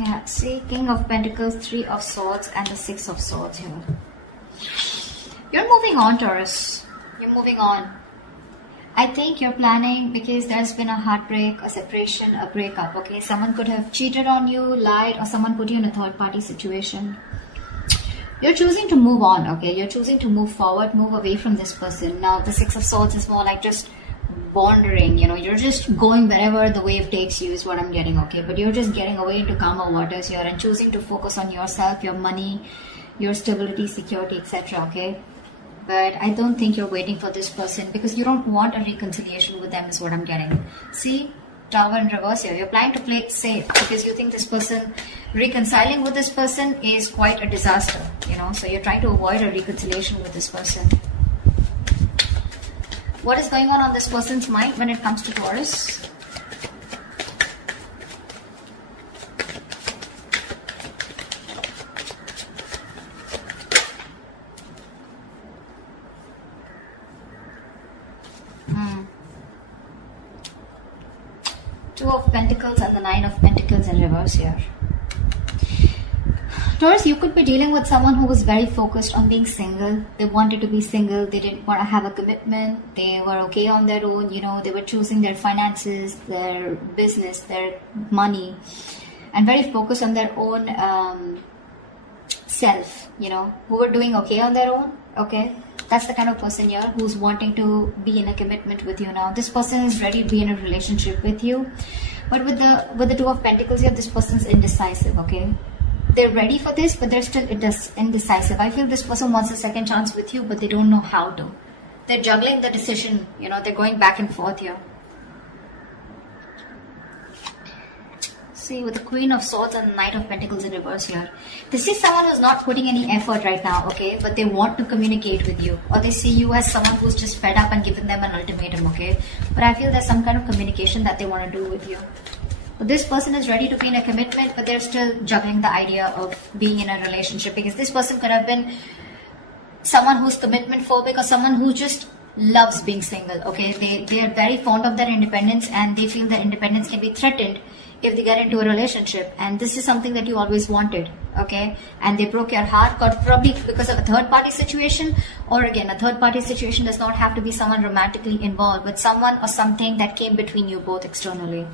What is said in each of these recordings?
Yeah, see, King of Pentacles, Three of Swords, and the Six of Swords here. You're moving on, Taurus. You're moving on. I think you're planning because there's been a heartbreak, a separation, a breakup, okay? Someone could have cheated on you, lied, or someone put you in a third-party situation. You're choosing to move on, okay? You're choosing to move forward, move away from this person. Now, the Six of Swords is more like just wandering, you know, you're just going wherever the wave takes you is what I'm getting, okay? But you're just getting away into calmer waters here and choosing to focus on yourself, your money, your stability, security, etc., okay? But I don't think you're waiting for this person because you don't want a reconciliation with them is what I'm getting. See, Tower in reverse here. You're planning to play it safe because you think this person, reconciling with this person is quite a disaster, you know? So you're trying to avoid a reconciliation with this person. What is going on this person's mind when it comes to Taurus? Two of Pentacles and the Nine of Pentacles in reverse here. Taurus, you could be dealing with someone who was very focused on being single. They wanted to be single. They didn't want to have a commitment. They were okay on their own. You know, they were choosing their finances, their business, their money, and very focused on their own self, you know, who were doing okay on their own. Okay, that's the kind of person here who's wanting to be in a commitment with you now. This person is ready to be in a relationship with you. But with the Two of Pentacles here, this person's indecisive, okay? They're ready for this, but they're still indecisive. I feel this person wants a second chance with you, but they don't know how to. They're juggling the decision, you know, they're going back and forth here. See, with the Queen of Swords and the Knight of Pentacles in reverse here. This is someone who's not putting any effort right now, okay? But they want to communicate with you. Or they see you as someone who's just fed up and given them an ultimatum, okay? But I feel there's some kind of communication that they want to do with you. This person is ready to be in a commitment, but they're still juggling the idea of being in a relationship because this person could have been someone who's commitment phobic or someone who just loves being single, okay? They are very fond of their independence and they feel that independence can be threatened if they get into a relationship, and this is something that you always wanted, okay? And they broke your heart, probably because of a third-party situation, or again, a third-party situation does not have to be someone romantically involved, but someone or something that came between you both externally.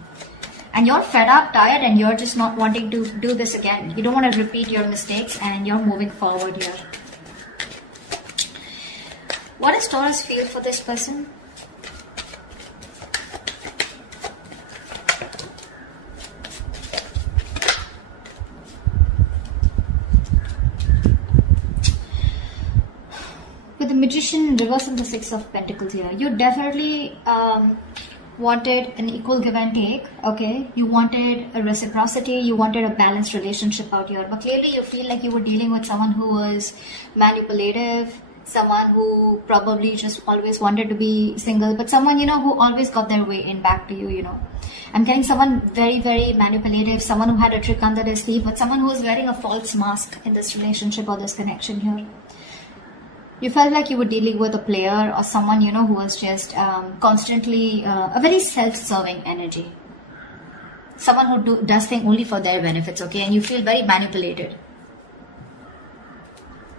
And you're fed up, tired, and you're just not wanting to do this again. You don't want to repeat your mistakes, and you're moving forward here. What does Taurus feel for this person? With the Magician reverse and the Six of Pentacles here, you definitely wanted an equal give and take, okay? You wanted a reciprocity, you wanted a balanced relationship out here, but clearly you feel like you were dealing with someone who was manipulative, someone who probably just always wanted to be single, but someone, you know, who always got their way in back to you, you know. I'm getting someone very, very manipulative, someone who had a trick under their sleeve, but someone who was wearing a false mask in this relationship or this connection here. You felt like you were dealing with a player or someone, you know, who was just constantly a very self-serving energy. Someone who does things only for their benefits, okay? And you feel very manipulated.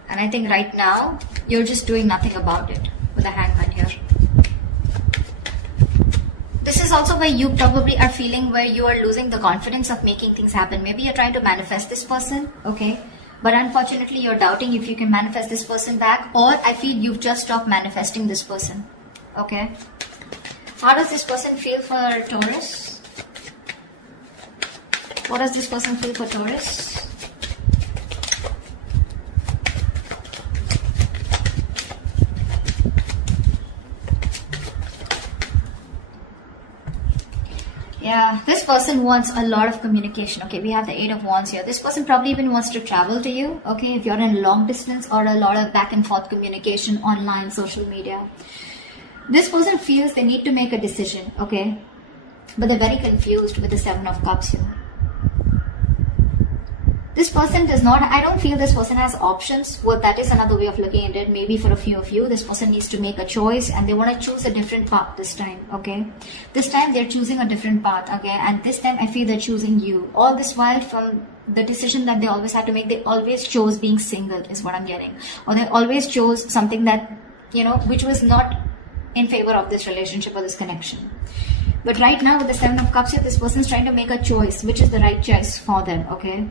And I think right now, you're just doing nothing about it with the Hangman here. This is also where you probably are feeling where you are losing the confidence of making things happen. Maybe you're trying to manifest this person, okay? But unfortunately, you're doubting if you can manifest this person back, or I feel you've just stopped manifesting this person, okay? How does this person feel for Taurus? What does this person feel for Taurus? Yeah, this person wants a lot of communication. Okay, we have the Eight of Wands here. This person probably even wants to travel to you. Okay, if you're in long distance or a lot of back and forth communication online, social media. This person feels they need to make a decision. Okay, but they're very confused with the Seven of Cups here. This person does not, I don't feel this person has options. Well, that is another way of looking at it. Maybe for a few of you, this person needs to make a choice and they want to choose a different path this time, okay? This time they're choosing a different path, okay? And this time I feel they're choosing you. All this while, from the decision that they always had to make, they always chose being single is what I'm getting. Or they always chose something that, you know, which was not in favor of this relationship or this connection. But right now with the Seven of Cups here, this person's trying to make a choice, which is the right choice for them, okay?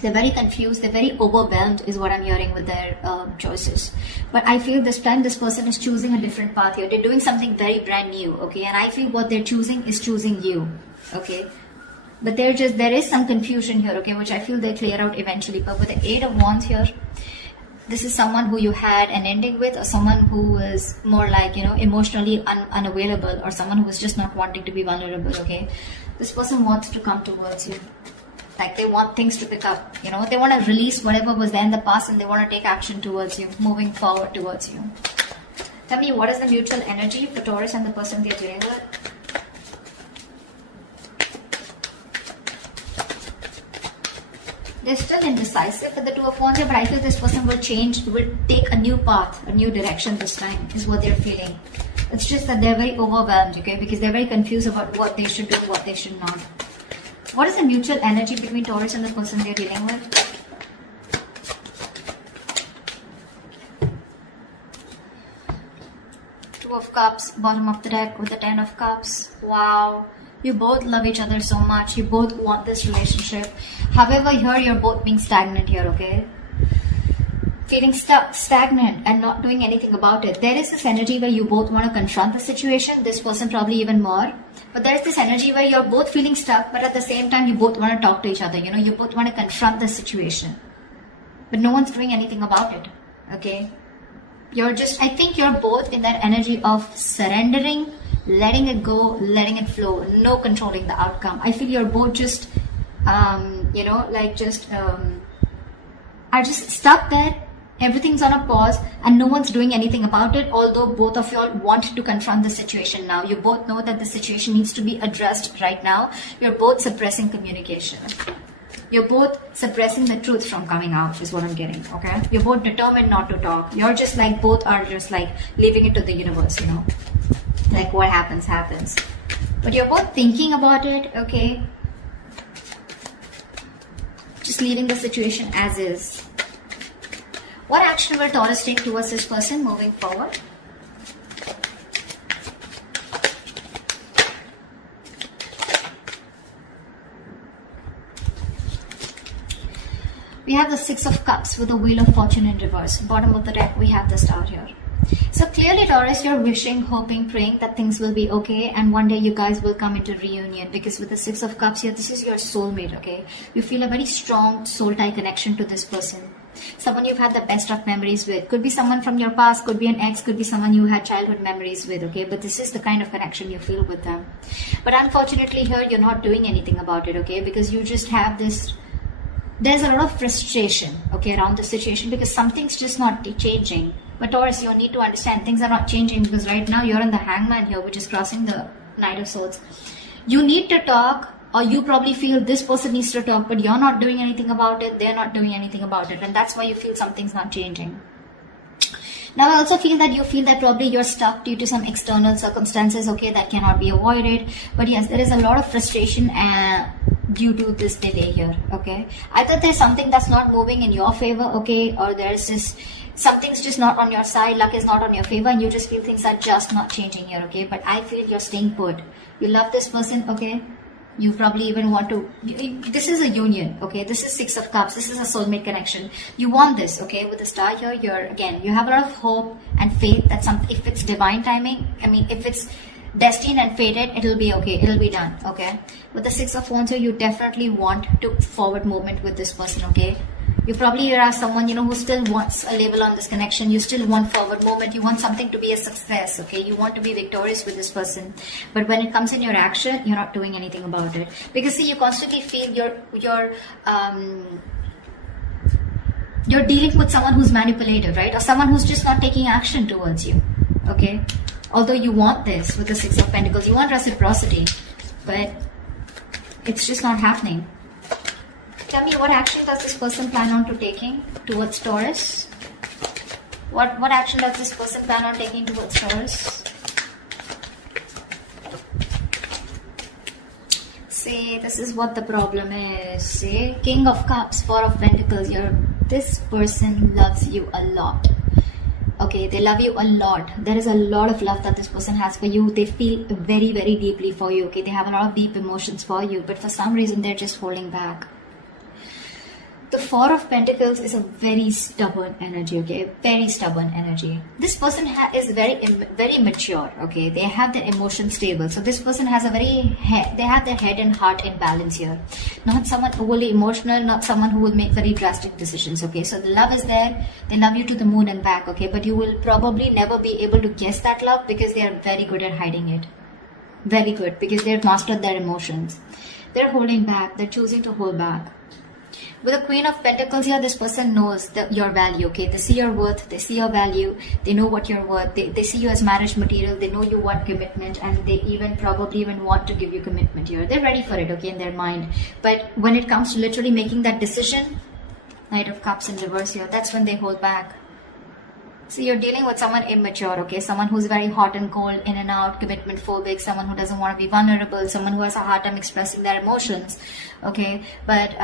They're very confused, they're very overwhelmed is what I'm hearing with their choices. But I feel this time this person is choosing a different path here. They're doing something very brand new, okay? And I feel what they're choosing is choosing you, okay? But there is some confusion here, okay? Which I feel they'll clear out eventually. But with the Eight of Wands here, this is someone who you had an ending with, or someone who is more like, you know, emotionally unavailable, or someone who is just not wanting to be vulnerable, okay? This person wants to come towards you. Like they want things to pick up, you know, they want to release whatever was there in the past and they want to take action towards you, moving forward towards you. Tell me, what is the mutual energy for Taurus and the person they're dealing with? They're still indecisive with the Two of Wands here, but I feel this person will change, will take a new path, a new direction this time, is what they're feeling. It's just that they're very overwhelmed, okay, because they're very confused about what they should do and what they should not. What is the mutual energy between Taurus and the person they're dealing with? Two of Cups, bottom of the deck with the Ten of Cups. Wow. You both love each other so much. You both want this relationship. However, here you're both being stagnant here, okay? Feeling stuck, stagnant, and not doing anything about it. There is this energy where you both want to confront the situation. This person probably even more. But there's this energy where you're both feeling stuck, but at the same time, you both want to talk to each other. You know, you both want to confront the situation. But no one's doing anything about it, okay? I think you're both in that energy of surrendering, letting it go, letting it flow, no controlling the outcome. I feel you're both just, you know, like just, are just stuck there. Everything's on a pause and no one's doing anything about it, although both of y'all want to confront the situation now. You both know that the situation needs to be addressed right now. You're both suppressing communication. You're both suppressing the truth from coming out is what I'm getting, okay? You're both determined not to talk. You're just like, both are just like leaving it to the universe, you know? Like what happens, happens. But you're both thinking about it, okay? Just leaving the situation as is. What action will Taurus take towards this person moving forward? We have the Six of Cups with the Wheel of Fortune in reverse. Bottom of the deck, we have the Star here. So clearly, Taurus, you're wishing, hoping, praying that things will be okay and one day you guys will come into reunion, because with the Six of Cups here, this is your soulmate, okay? You feel a very strong soul tie connection to this person. Someone you've had the best of memories with. Could be someone from your past, could be an ex, could be someone you had childhood memories with, okay? But this is the kind of connection you feel with them. But unfortunately here, you're not doing anything about it, okay? Because you just have this, there's a lot of frustration, okay, around the situation because something's just not changing. But Taurus, you need to understand things are not changing because right now you're in the Hangman here, which is crossing the Knight of Swords. You need to talk, or you probably feel this person needs to talk, but you're not doing anything about it, they're not doing anything about it, and that's why you feel something's not changing. Now, I also feel that probably you're stuck due to some external circumstances, okay, that cannot be avoided. But yes, there is a lot of frustration due to this delay here, okay. Either there's something that's not moving in your favor, okay, or there's this, something's just not on your side, luck is not on your favor, and you just feel things are just not changing here, okay. But I feel you're staying put. You love this person, okay. You probably even want to, this is a union, okay? This is Six of Cups. This is a soulmate connection. You want this, okay? With the Star here, you have a lot of hope and faith that if it's divine timing, I mean, if it's destined and fated, it'll be okay. It'll be done, okay? With the Six of Wands here, you definitely want to forward movement with this person, okay? You probably are someone, you know, who still wants a label on this connection. You still want forward movement. You want something to be a success, okay? You want to be victorious with this person. But when it comes in your action, you're not doing anything about it. Because see, you constantly feel you're dealing with someone who's manipulative, right? Or someone who's just not taking action towards you, okay? Although you want this with the Six of Pentacles, you want reciprocity, but it's just not happening. Tell me, what action does this person plan on to taking towards Taurus? What action does this person plan on taking towards Taurus? See, this is what the problem is. See, King of Cups, Four of Pentacles. This person loves you a lot. Okay, they love you a lot. There is a lot of love that this person has for you. They feel very, very deeply for you. Okay, they have a lot of deep emotions for you, but for some reason they're just holding back. The Four of Pentacles is a very stubborn energy, okay? Very stubborn energy. This person is very mature, okay? They have their emotions stable. So this person has they have their head and heart in balance here. Not someone overly emotional, not someone who will make very drastic decisions, okay? So the love is there. They love you to the moon and back, okay? But you will probably never be able to guess that love because they are very good at hiding it. Very good, because they've mastered their emotions. They're holding back. They're choosing to hold back. With the Queen of Pentacles here, this person knows your value, okay? They see your worth, they see your value, they know what you're worth, they see you as marriage material, they know you want commitment, and they probably even want to give you commitment here. They're ready for it, okay, in their mind. But when it comes to literally making that decision, Knight of Cups in reverse here, that's when they hold back. So you're dealing with someone immature, okay? Someone who's very hot and cold, in and out, commitment phobic, someone who doesn't want to be vulnerable, someone who has a hard time expressing their emotions, okay? But,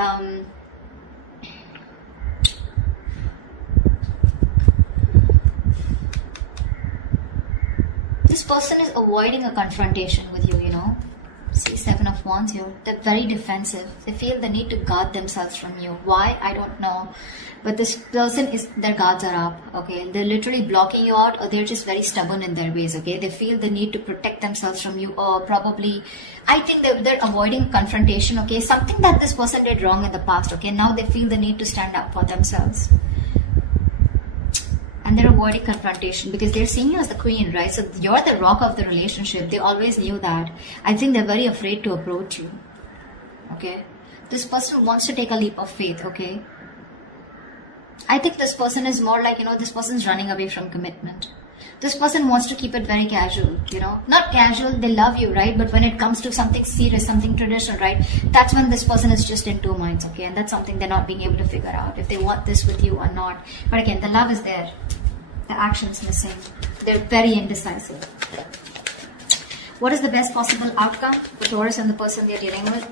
this person is avoiding a confrontation with you, you know. See, Seven of Wands here. They're very defensive. They feel the need to guard themselves from you. Why? I don't know. But this person their guards are up, okay? They're literally blocking you out, or they're just very stubborn in their ways, okay? They feel the need to protect themselves from you, or probably, I think they're avoiding confrontation, okay? Something that this person did wrong in the past, okay? Now they feel the need to stand up for themselves. And they're avoiding confrontation because they're seeing you as the queen, right? So you're the rock of the relationship. They always knew that. I think they're very afraid to approach you, okay? This person wants to take a leap of faith, okay? I think this person is more like, you know, this person's running away from commitment. This person wants to keep it very casual, you know. Not casual, they love you, right? But when it comes to something serious, something traditional, right? That's when this person is just in two minds, okay? And that's something they're not being able to figure out, if they want this with you or not. But again, the love is there. The action's missing. They're very indecisive. What is the best possible outcome for Taurus and the person they're dealing with?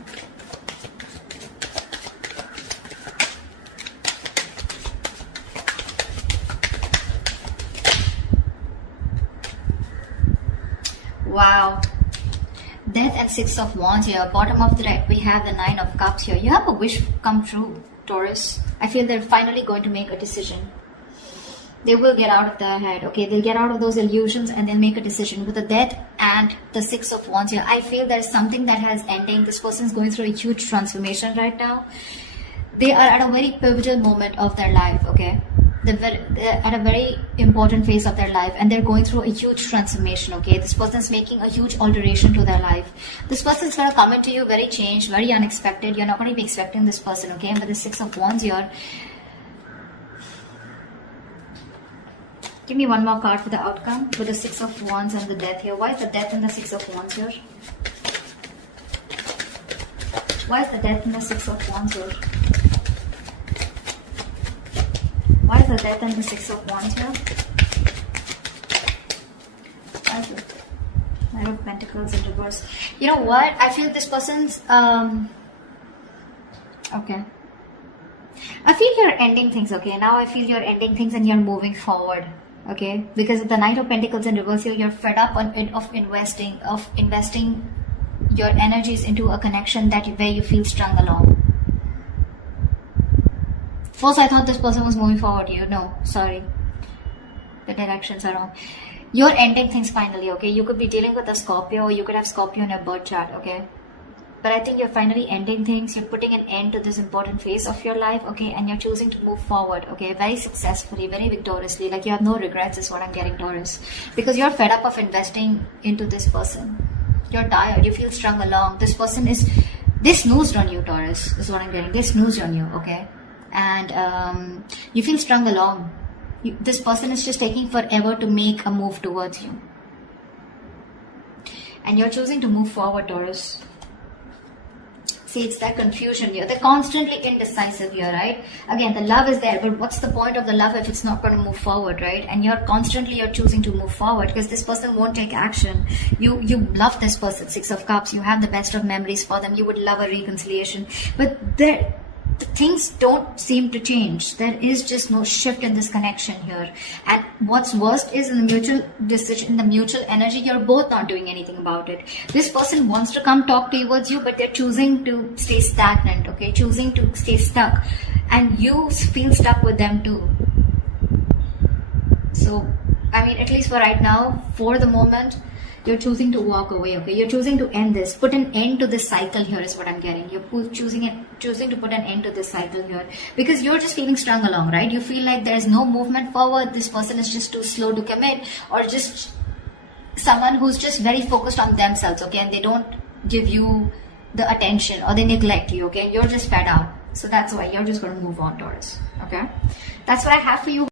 Wow. Death and Six of Wands here. Bottom of the deck, we have the Nine of Cups here. You have a wish come true, Taurus. I feel they're finally going to make a decision. They will get out of their head, okay? They'll get out of those illusions and they'll make a decision. With the Death and the Six of Wands here, I feel there's something that has ending. This person's going through a huge transformation right now. They are at a very pivotal moment of their life, okay? They're at a very important phase of their life, and they're going through a huge transformation, okay? This person's making a huge alteration to their life. This person's going to come into you very changed, very unexpected. You're not going to be expecting this person, okay? But the Six of Wands here, give me one more card for the outcome with the Six of Wands and the Death here. Why is the Death and the Six of Wands here? Why is the Death and the Six of Wands here? Why is the Death and the Six of Wands here? Why is the Knight of Pentacles in reverse? You know what? I feel this person's okay. I feel you're ending things, okay? Now I feel you're ending things and you're moving forward, okay? Because of the Knight of Pentacles in reverse here, you're fed up of investing your energies into a connection where you feel strung along. First, I thought this person was moving forward here. No, sorry. The directions are wrong. You're ending things finally, okay? You could be dealing with a Scorpio, or you could have Scorpio in your birth chart, okay? But I think you're finally ending things. You're putting an end to this important phase of your life, okay? And you're choosing to move forward, okay? Very successfully, very victoriously. Like you have no regrets is what I'm getting, Taurus. Because you're fed up of investing into this person. You're tired. You feel strung along. This person they snoozed on you, Taurus, is what I'm getting. They snoozed on you, okay? And you feel strung along. This person is just taking forever to make a move towards you. And you're choosing to move forward, Taurus. See, it's that confusion here. They're constantly indecisive here, right? Again, the love is there, but what's the point of the love if it's not going to move forward, right? And you're choosing to move forward because this person won't take action. You love this person, Six of Cups. You have the best of memories for them. You would love a reconciliation, but things don't seem to change. There is just no shift in this connection here. And what's worst is in the mutual decision, in the mutual energy, you're both not doing anything about it. This person wants to come talk towards you, but they're choosing to stay stagnant, okay? Choosing to stay stuck. And you feel stuck with them too. So, I mean, at least for right now, for the moment, you're choosing to walk away, okay? You're choosing to end this. Put an end to this cycle here is what I'm getting. You're choosing to put an end to this cycle here. Because you're just feeling strung along, right? You feel like there's no movement forward. This person is just too slow to commit. Or just someone who's just very focused on themselves, okay? And they don't give you the attention or they neglect you, okay? You're just fed up. So that's why you're just going to move on, Taurus, okay? That's what I have for you.